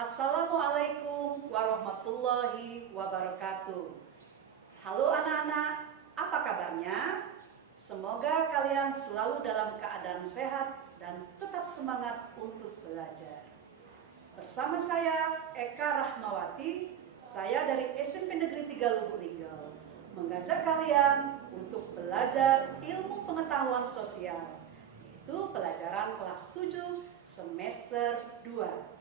Assalamualaikum warahmatullahi wabarakatuh. Halo anak-anak, apa kabarnya? Semoga kalian selalu dalam keadaan sehat dan tetap semangat untuk belajar. Bersama saya Eka Rahmawati, saya dari SMP Negeri 3 Lubuk Linggau, mengajak kalian untuk belajar ilmu pengetahuan sosial, yaitu pelajaran kelas 7 semester 2.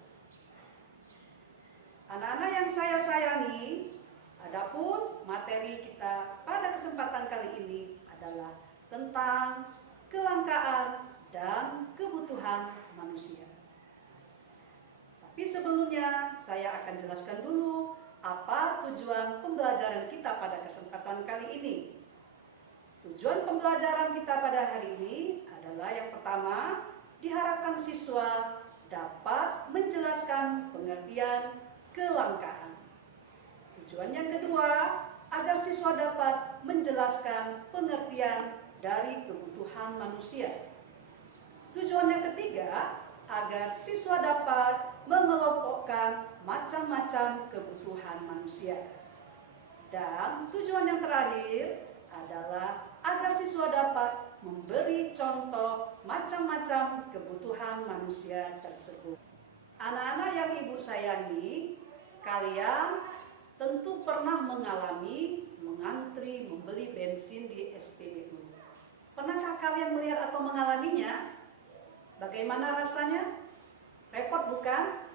Anak-anak yang saya sayangi, adapun materi kita pada kesempatan kali ini adalah tentang kelangkaan dan kebutuhan manusia. Tapi sebelumnya saya akan jelaskan dulu apa tujuan pembelajaran kita pada kesempatan kali ini. Tujuan pembelajaran kita pada hari ini adalah yang pertama, diharapkan siswa dapat menjelaskan pengertian kelangkaan. Tujuan yang kedua, agar siswa dapat menjelaskan pengertian dari kebutuhan manusia. Tujuan yang ketiga, agar siswa dapat mengelompokkan macam-macam kebutuhan manusia. Dan tujuan yang terakhir adalah agar siswa dapat memberi contoh macam-macam kebutuhan manusia tersebut. Anak-anak yang ibu sayangi, kalian tentu pernah mengalami mengantri membeli bensin di SPBU. Pernahkah kalian melihat atau mengalaminya? Bagaimana rasanya? Repot bukan?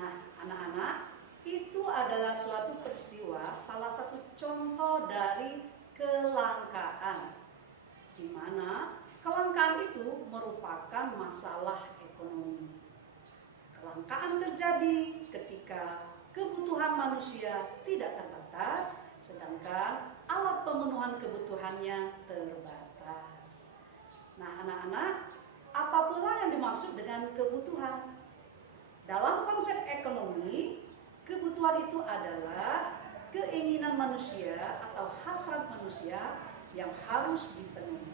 Nah, anak-anak, itu adalah suatu peristiwa, salah satu contoh dari kelangkaan, di mana kelangkaan itu merupakan masalah ekonomi. Kelangkaan terjadi ketika kebutuhan manusia tidak terbatas, sedangkan alat pemenuhan kebutuhannya terbatas. Nah, anak-anak, apa pula yang dimaksud dengan kebutuhan? Dalam konsep ekonomi, kebutuhan itu adalah keinginan manusia atau hasrat manusia yang harus dipenuhi.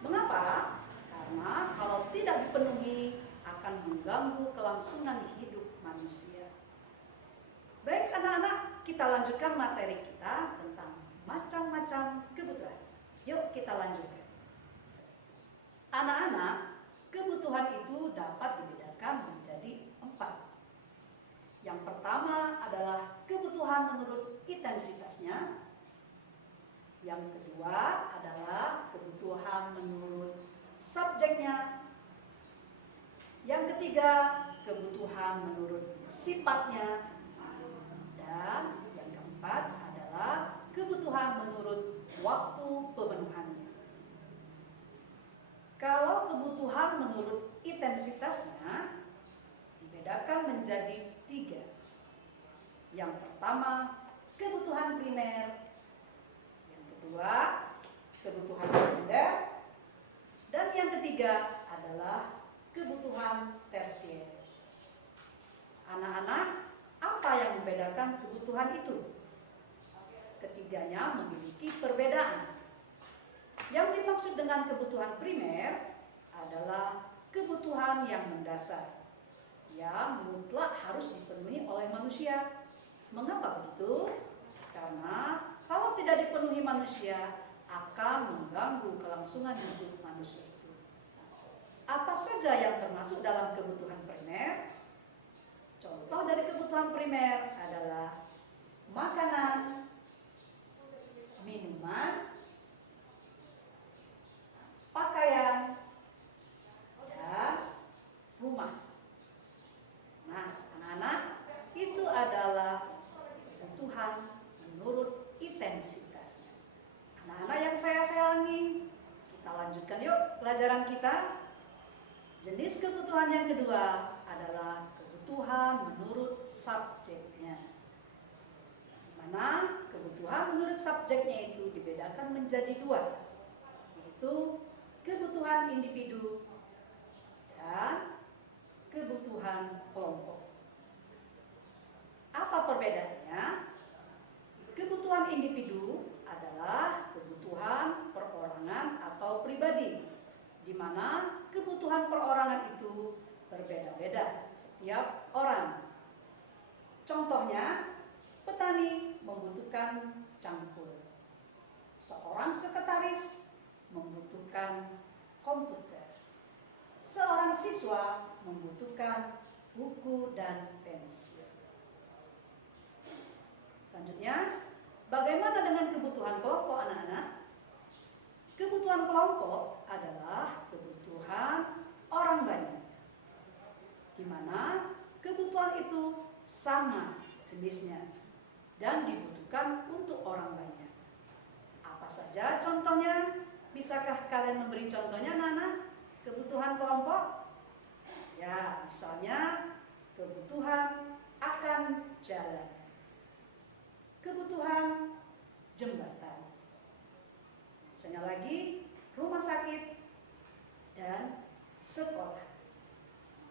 Mengapa? Karena kalau tidak dipenuhi akan mengganggu kelangsungan hidup manusia. Baik anak-anak, kita lanjutkan materi kita tentang macam-macam kebutuhan. Yuk kita lanjutkan. Anak-anak, kebutuhan itu dapat dibedakan menjadi 4. Yang pertama adalah kebutuhan menurut intensitasnya. Yang kedua adalah kebutuhan menurut subjeknya. Yang ketiga, kebutuhan menurut sifatnya. Dan yang keempat adalah kebutuhan menurut waktu pemenuhannya. Kalau kebutuhan menurut intensitasnya dibedakan menjadi 3. Yang pertama, kebutuhan primer. Yang kedua, kebutuhan sekunder. Dan yang ketiga adalah kebutuhan tersier. Anak-anak, apa yang membedakan kebutuhan itu? Ketiganya memiliki perbedaan. Yang dimaksud dengan kebutuhan primer adalah kebutuhan yang mendasar, yang mutlak harus dipenuhi oleh manusia. Mengapa begitu? Karena kalau tidak dipenuhi manusia akan mengganggu kelangsungan hidup manusia itu. Apa saja yang termasuk dalam kebutuhan primer? Contoh dari kebutuhan primer adalah makanan, minuman, pakaian, dan rumah. Nah, anak-anak, itu adalah kebutuhan menurut intensitasnya. Anak-anak yang saya sayangi, kita lanjutkan yuk pelajaran kita. Jenis kebutuhan yang kedua adalah kebutuhan menurut subjeknya. Di mana kebutuhan menurut subjeknya itu dibedakan menjadi 2, yaitu kebutuhan individu dan kebutuhan kelompok. Apa perbedaannya? Kebutuhan individu adalah kebutuhan perorangan atau pribadi, di mana kebutuhan perorangan itu berbeda-beda setiap orang. Contohnya, petani membutuhkan cangkul. Seorang sekretaris membutuhkan komputer. Seorang siswa membutuhkan buku dan pensil. Selanjutnya, bagaimana dengan kebutuhan kelompok anak-anak? Kebutuhan kelompok adalah kebutuhan orang banyak, di mana kebutuhan itu sama jenisnya dan dibutuhkan untuk orang banyak. Apa saja contohnya? Bisakah kalian memberi contohnya, anak-anak? Kebutuhan kelompok? Ya, misalnya kebutuhan akan jalan, kebutuhan jembatan, misalnya lagi rumah sakit dan sekolah.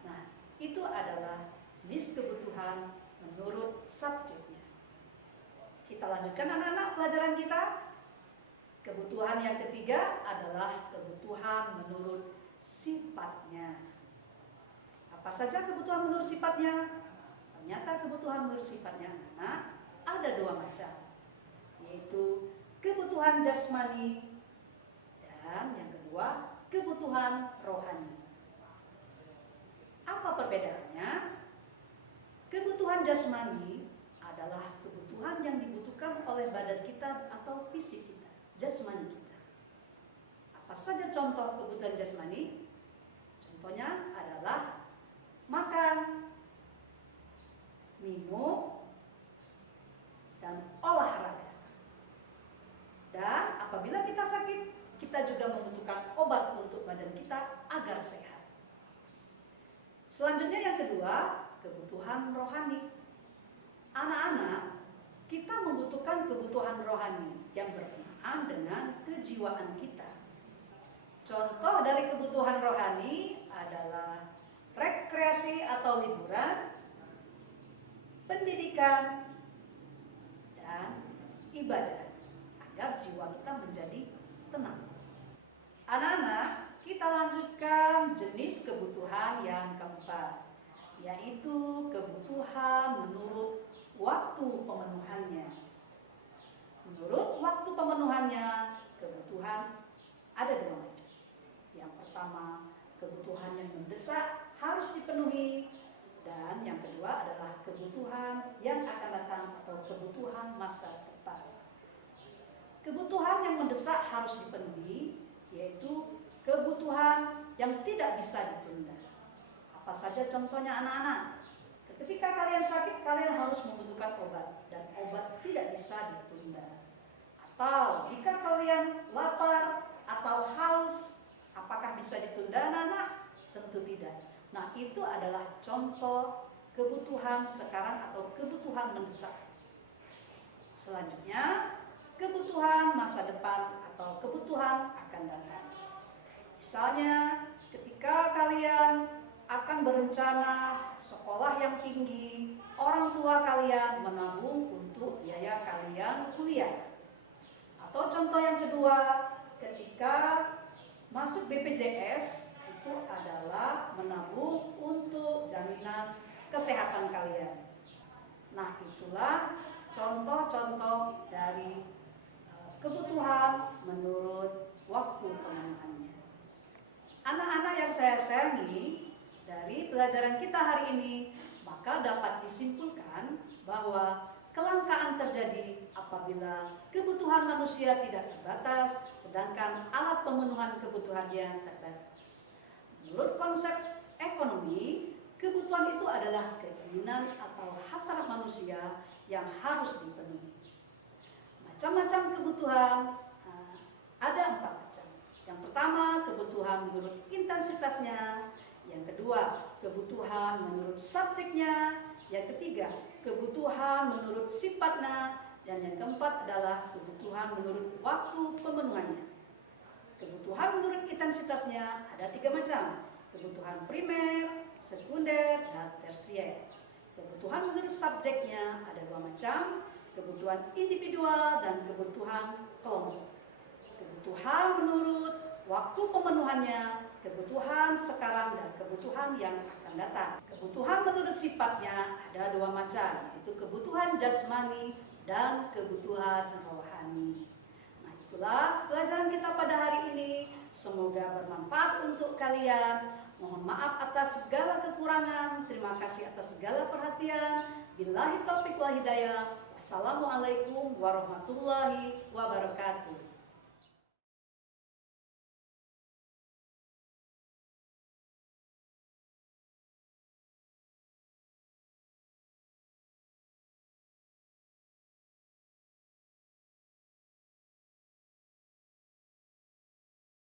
Nah, itu adalah jenis kebutuhan menurut subjeknya. Kita lanjutkan anak-anak pelajaran kita. Kebutuhan yang ketiga adalah kebutuhan menurut sifatnya. Apa saja kebutuhan menurut sifatnya? Ternyata kebutuhan menurut sifatnya anak-anak ada dua macam, yaitu kebutuhan jasmani dan yang kedua kebutuhan rohani. Apa perbedaannya? Kebutuhan jasmani adalah kebutuhan yang dibutuhkan oleh badan kita atau fisik kita, jasmani kita. Apa saja contoh kebutuhan jasmani? Contohnya adalah makan, minum, dan olahraga. Dan apabila kita sakit, kita juga membutuhkan obat untuk badan kita agar sehat. Selanjutnya yang kedua, kebutuhan rohani. Anak-anak, kita membutuhkan kebutuhan rohani yang berkenaan dengan kejiwaan kita. Contoh dari kebutuhan rohani adalah rekreasi atau liburan, pendidikan, dan ibadah agar jiwa kita menjadi tenang. Anak-anak, kita lanjutkan jenis kebutuhan yang keempat, yaitu kebutuhan menurut waktu pemenuhannya. Menurut waktu pemenuhannya, kebutuhan ada dua macam. Yang pertama, kebutuhan yang mendesak harus dipenuhi, dan yang kedua adalah kebutuhan yang akan datang atau kebutuhan masa depan. Kebutuhan yang mendesak harus dipenuhi, yaitu kebutuhan yang tidak bisa ditunda. Apa saja contohnya anak-anak? Ketika kalian sakit, kalian harus membutuhkan obat, dan obat tidak bisa ditunda. Atau jika kalian lapar atau haus, apakah bisa ditunda anak-anak? Tentu tidak. Nah, itu adalah contoh kebutuhan sekarang atau kebutuhan mendesak. Selanjutnya, kebutuhan masa depan atau kebutuhan akan datang. Misalnya, ketika kalian akan berencana sekolah yang tinggi, orang tua kalian menabung untuk biaya kalian kuliah. Atau contoh yang kedua, ketika masuk BPJS, itu adalah menabung untuk jaminan kesehatan kalian. Nah, itulah contoh-contoh dari kebutuhan menurut waktu pemenuhannya. Anak-anak yang saya sayangi, dari pelajaran kita hari ini, maka dapat disimpulkan bahwa kelangkaan terjadi apabila kebutuhan manusia tidak terbatas, sedangkan alat pemenuhan kebutuhannya terbatas. Menurut konsep ekonomi, kebutuhan itu adalah keinginan atau hasrat manusia yang harus dipenuhi. Macam-macam kebutuhan ada 4 macam. Yang pertama, kebutuhan menurut intensitasnya. Yang kedua, kebutuhan menurut subjeknya. Yang ketiga, kebutuhan menurut sifatnya. Dan yang keempat adalah kebutuhan menurut waktu pemenuhannya. Kebutuhan menurut intensitasnya ada 3 macam. Kebutuhan primer, sekunder, dan tersier. Kebutuhan menurut subjeknya ada 2 macam. Kebutuhan individual dan kebutuhan kelompok. Kebutuhan menurut waktu pemenuhannya, kebutuhan sekarang dan kebutuhan yang akan datang. Kebutuhan menurut sifatnya ada dua macam, yaitu kebutuhan jasmani dan kebutuhan rohani. Nah, itulah pelajaran kita pada hari ini. Semoga bermanfaat untuk kalian. Mohon maaf atas segala kekurangan. Terima kasih atas segala perhatian. Billahi taufiq wal hidayah. Wassalamualaikum warahmatullahi wabarakatuh.